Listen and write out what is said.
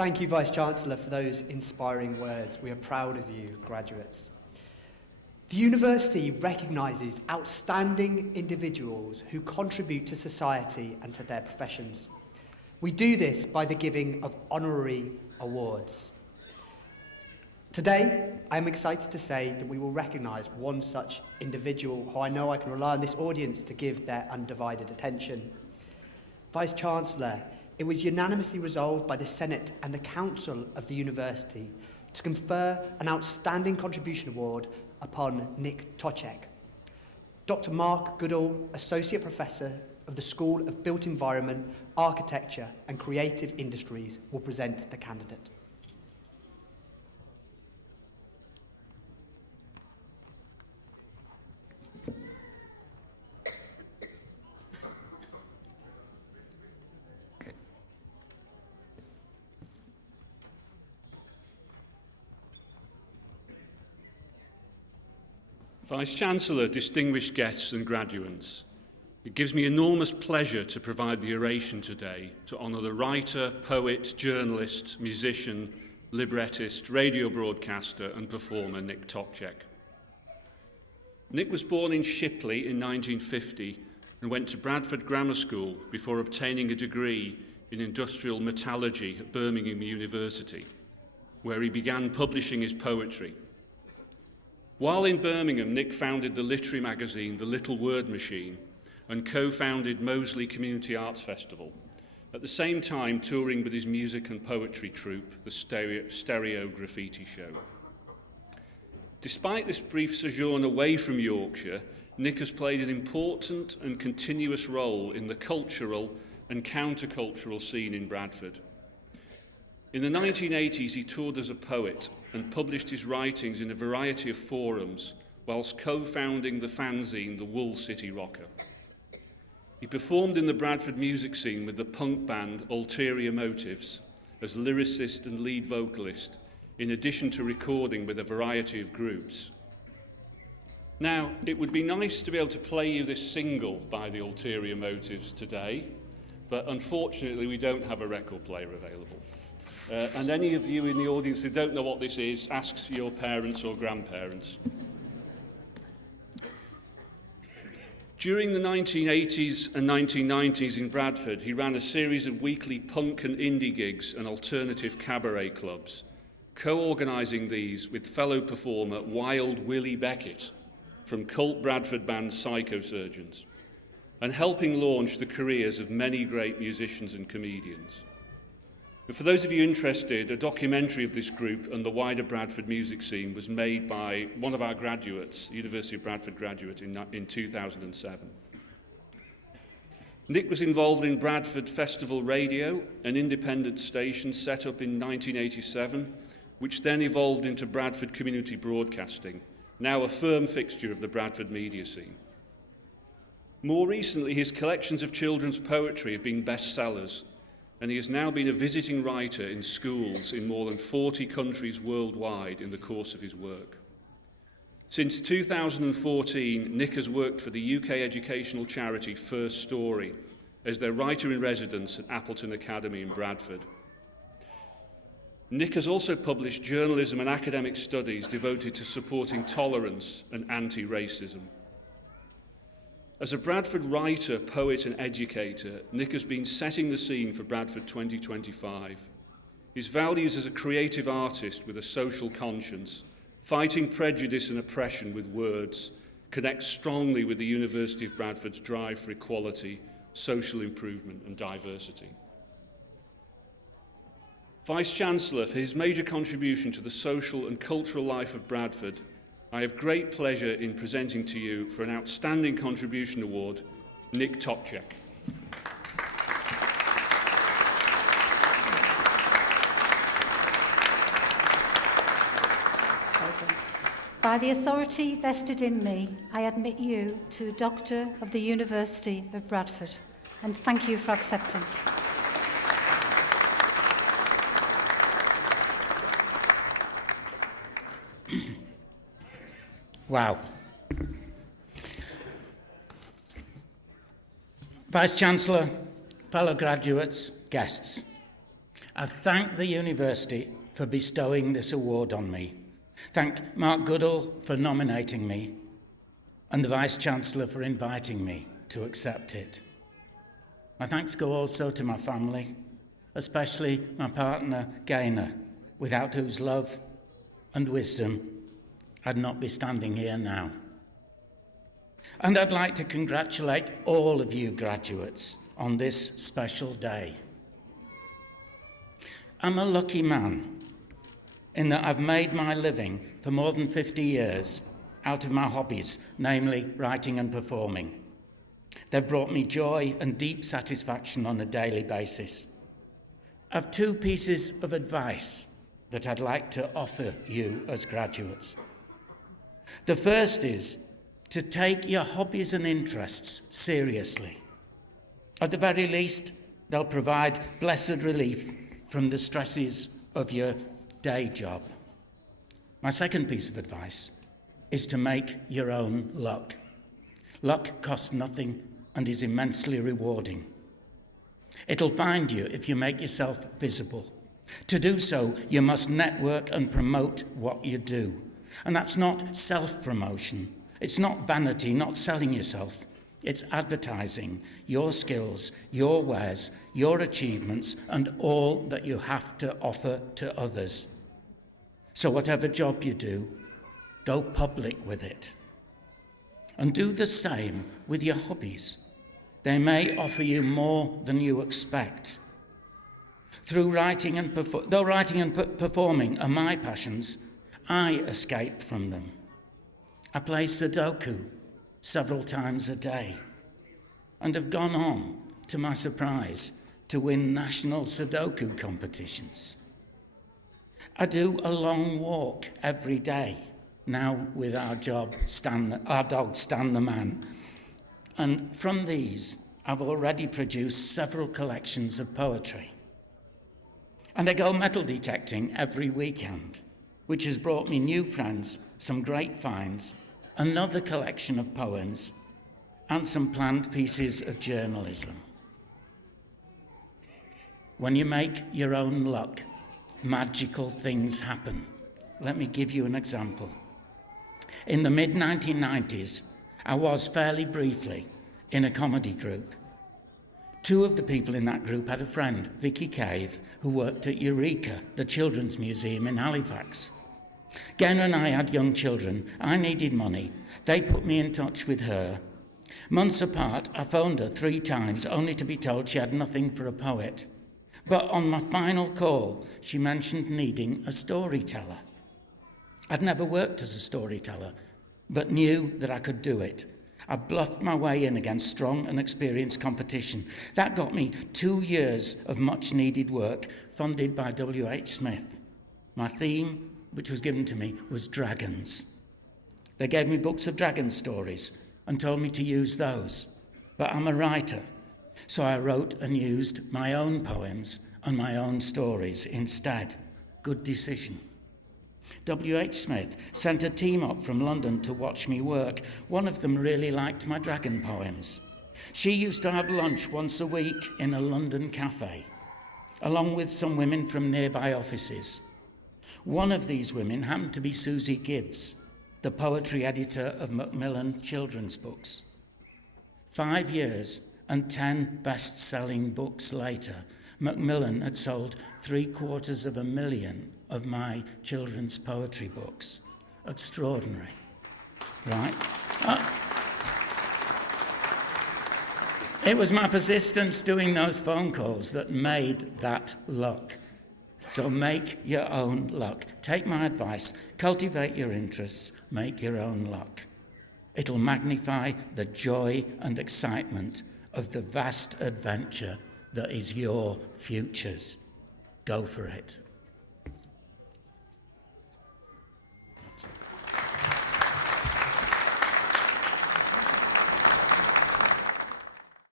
Thank you, Vice-Chancellor, for those inspiring words. We are proud of you, graduates. The university recognises outstanding individuals who contribute to society and to their professions. We do this by the giving of honorary awards. Today, I am excited to say that we will recognise one such individual who I know I can rely on this audience to give their undivided attention. Vice-Chancellor, it was unanimously resolved by the Senate and the Council of the University to confer an Outstanding Contribution Award upon Nick Toczek. Dr. Mark Goodall, Associate Professor of the School of Built Environment, Architecture and Creative Industries, will present the candidate. Vice-Chancellor, distinguished guests and graduates, it gives me enormous pleasure to provide the oration today to honour the writer, poet, journalist, musician, librettist, radio broadcaster and performer Nick Toczek. Nick was born in Shipley in 1950 and went to Bradford Grammar School before obtaining a degree in Industrial Metallurgy at Birmingham University, where he began publishing his poetry. While in Birmingham, Nick founded the literary magazine The Little Word Machine and co-founded Moseley Community Arts Festival, at the same time touring with his music and poetry troupe, the Stereo Graffiti Show. Despite this brief sojourn away from Yorkshire, Nick has played an important and continuous role in the cultural and countercultural scene in Bradford. In the 1980s, he toured as a poet and published his writings in a variety of forums, whilst co-founding the fanzine The Wool City Rocker. He performed in the Bradford music scene with the punk band Ulterior Motives as lyricist and lead vocalist, in addition to recording with a variety of groups. Now, it would be nice to be able to play you this single by the Ulterior Motives today, but unfortunately we don't have a record player available. And any of you in the audience who don't know what this is, ask your parents or grandparents. During the 1980s and 1990s in Bradford, he ran a series of weekly punk and indie gigs and alternative cabaret clubs, co-organising these with fellow performer Wild Willie Beckett from cult Bradford band Psychosurgeons, and helping launch the careers of many great musicians and comedians. But for those of you interested, a documentary of this group and the wider Bradford music scene was made by one of our graduates, University of Bradford graduate, in 2007. Nick was involved in Bradford Festival Radio, an independent station set up in 1987, which then evolved into Bradford Community Broadcasting, now a firm fixture of the Bradford media scene. More recently, his collections of children's poetry have been bestsellers, and he has now been a visiting writer in schools in more than 40 countries worldwide in the course of his work. Since 2014, Nick has worked for the UK educational charity First Story as their writer-in-residence at Appleton Academy in Bradford. Nick has also published journalism and academic studies devoted to supporting tolerance and anti-racism. As a Bradford writer, poet and educator, Nick has been setting the scene for Bradford 2025. His values as a creative artist with a social conscience, fighting prejudice and oppression with words, connects strongly with the University of Bradford's drive for equality, social improvement and diversity. Vice-Chancellor, for his major contribution to the social and cultural life of Bradford, I have great pleasure in presenting to you for an Outstanding Contribution Award, Nick Toczek. By the authority vested in me, I admit you to Doctor of the University of Bradford, and thank you for accepting. Wow. Vice-Chancellor, fellow graduates, guests, I thank the university for bestowing this award on me. Thank Mark Goodall for nominating me, and the Vice-Chancellor for inviting me to accept it. My thanks go also to my family, especially my partner, Gaynor, without whose love and wisdom I'd not be standing here now. And I'd like to congratulate all of you graduates on this special day. I'm a lucky man in that I've made my living for more than 50 years out of my hobbies, namely writing and performing. They've brought me joy and deep satisfaction on a daily basis. I've two pieces of advice that I'd like to offer you as graduates. The first is to take your hobbies and interests seriously. At the very least, they'll provide blessed relief from the stresses of your day job. My second piece of advice is to make your own luck. Luck costs nothing and is immensely rewarding. It'll find you if you make yourself visible. To do so, you must network and promote what you do. And that's not self-promotion. It's not vanity, not selling yourself. It's advertising your skills, your wares, your achievements, and all that you have to offer to others. So whatever job you do, go public with it. And do the same with your hobbies. They may offer you more than you expect. Though writing and performing are my passions, I escape from them. I play Sudoku several times a day and have gone on, to my surprise, to win national Sudoku competitions. I do a long walk every day, now with our dog Stan the man. And from these, I've already produced several collections of poetry. And I go metal detecting every weekend, which has brought me new friends, some great finds, another collection of poems, and some planned pieces of journalism. When you make your own luck, magical things happen. Let me give you an example. In the mid-1990s, I was fairly briefly in a comedy group. Two of the people in that group had a friend, Vicky Cave, who worked at Eureka, the Children's Museum in Halifax. Gaynor and I had young children. I needed money. They put me in touch with her. Months apart, I phoned her 3 times, only to be told she had nothing for a poet. But on my final call, she mentioned needing a storyteller. I'd never worked as a storyteller, but knew that I could do it. I bluffed my way in against strong and experienced competition. That got me 2 years of much-needed work, funded by W.H. Smith. My theme, which was given to me, was dragons. They gave me books of dragon stories and told me to use those. But I'm a writer, so I wrote and used my own poems and my own stories instead. Good decision. W.H. Smith sent a team up from London to watch me work. One of them really liked my dragon poems. She used to have lunch once a week in a London cafe, along with some women from nearby offices. One of these women happened to be Susie Gibbs, the poetry editor of Macmillan children's books. 5 years and 10 best-selling books later, Macmillan had sold 750,000 of my children's poetry books. Extraordinary, right? It was my persistence doing those phone calls that made that luck. So make your own luck. Take my advice, cultivate your interests, make your own luck. It'll magnify the joy and excitement of the vast adventure that is your futures. Go for it.